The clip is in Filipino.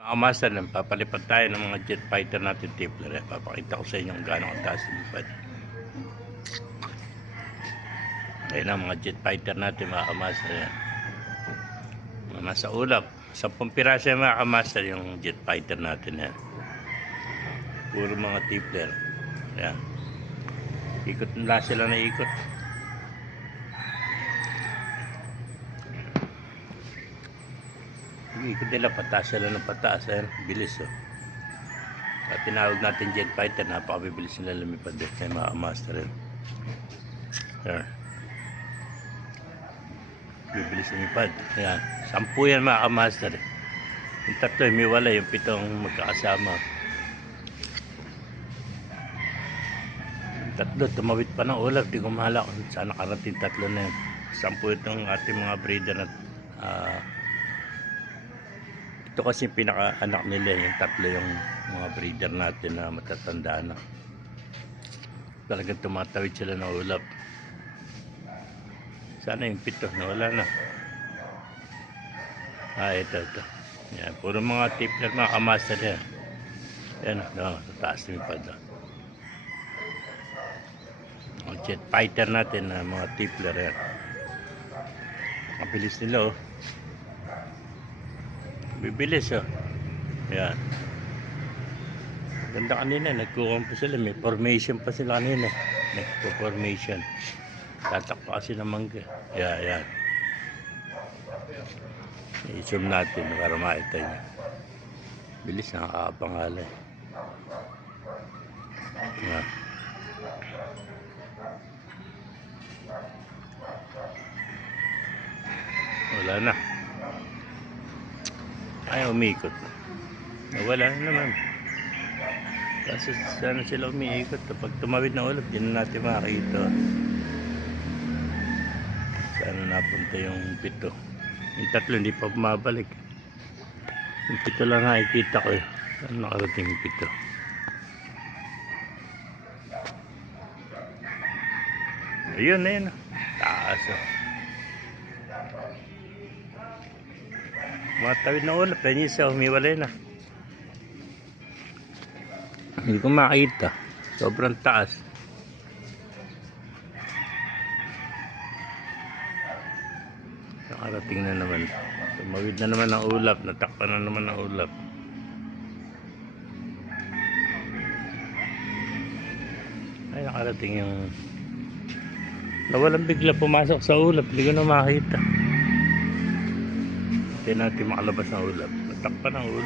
Mga master, papalipad tayo ng mga jet fighter natin tipler. Papakita ko sa inyo kung gaano kataas lipad. Ayun ang mga jet fighter natin mga master. Mga nasa ulap. 10 piraso yung mga master yung jet fighter natin yan. Puro mga tipler. Ayan. Ikot nila sila na ikot. Ikot nila pataas sila ng pataas. Ayan. Bilis oh. At tinawag natin jet fighter, napakabibilis nila lumipad din kay mga master rin. Ayan. Bibilis lumipad. Ayan. 10 yan mga master. Yung 3 may wala, yung 7 magkakasama. Yung 3 tumawid pa ng ulap, di ko mahala kung saan nakarating 3 na yun. 10 itong ating mga breeder na ito kasi pinaka-anak nila, yung 3 yung mga breeder natin na matatanda na. Talagang tumatawid sila ng ulap. Sana yung 7 na wala na. Ito. Yan, puro mga tipler, mga kamaster yan. Yan, sa taas ng pad. Mga jet fighter natin na mga tipler yan. Mabilis nila oh. Bibilis oh. Yan. Ganda kanina, nagkukuha pa sila. May formation pa sila kanina. Nagpo-formation. Tatak pa kasi ng mangga. Yan. I-zoom natin para makita nyo. Bilis, nakakapangalay. Yan. Wala na. Ay, umiikot. Wala na naman. Kasi sana sila umiikot. Pag tumawid na ulap, din na natin makakita. Sana napunta yung 7. Yung 3 hindi pa bumabalik. Yung 7 lang nakikita ko eh. Saan nakarating yung 7? Ayun na yun. Taas oh. Matawid na ulap. Yan yung isa, humiwalay na. Hindi ko makita. Sobrang taas. Nakarating na naman. Tumawid na naman ang ulap. Natakpan na naman ang ulap. Ay, nakarating yung nawalang bigla pumasok sa ulap. Hindi ko na makita. Hindi natin makalabas ng ulap. Natakpan ang ulap.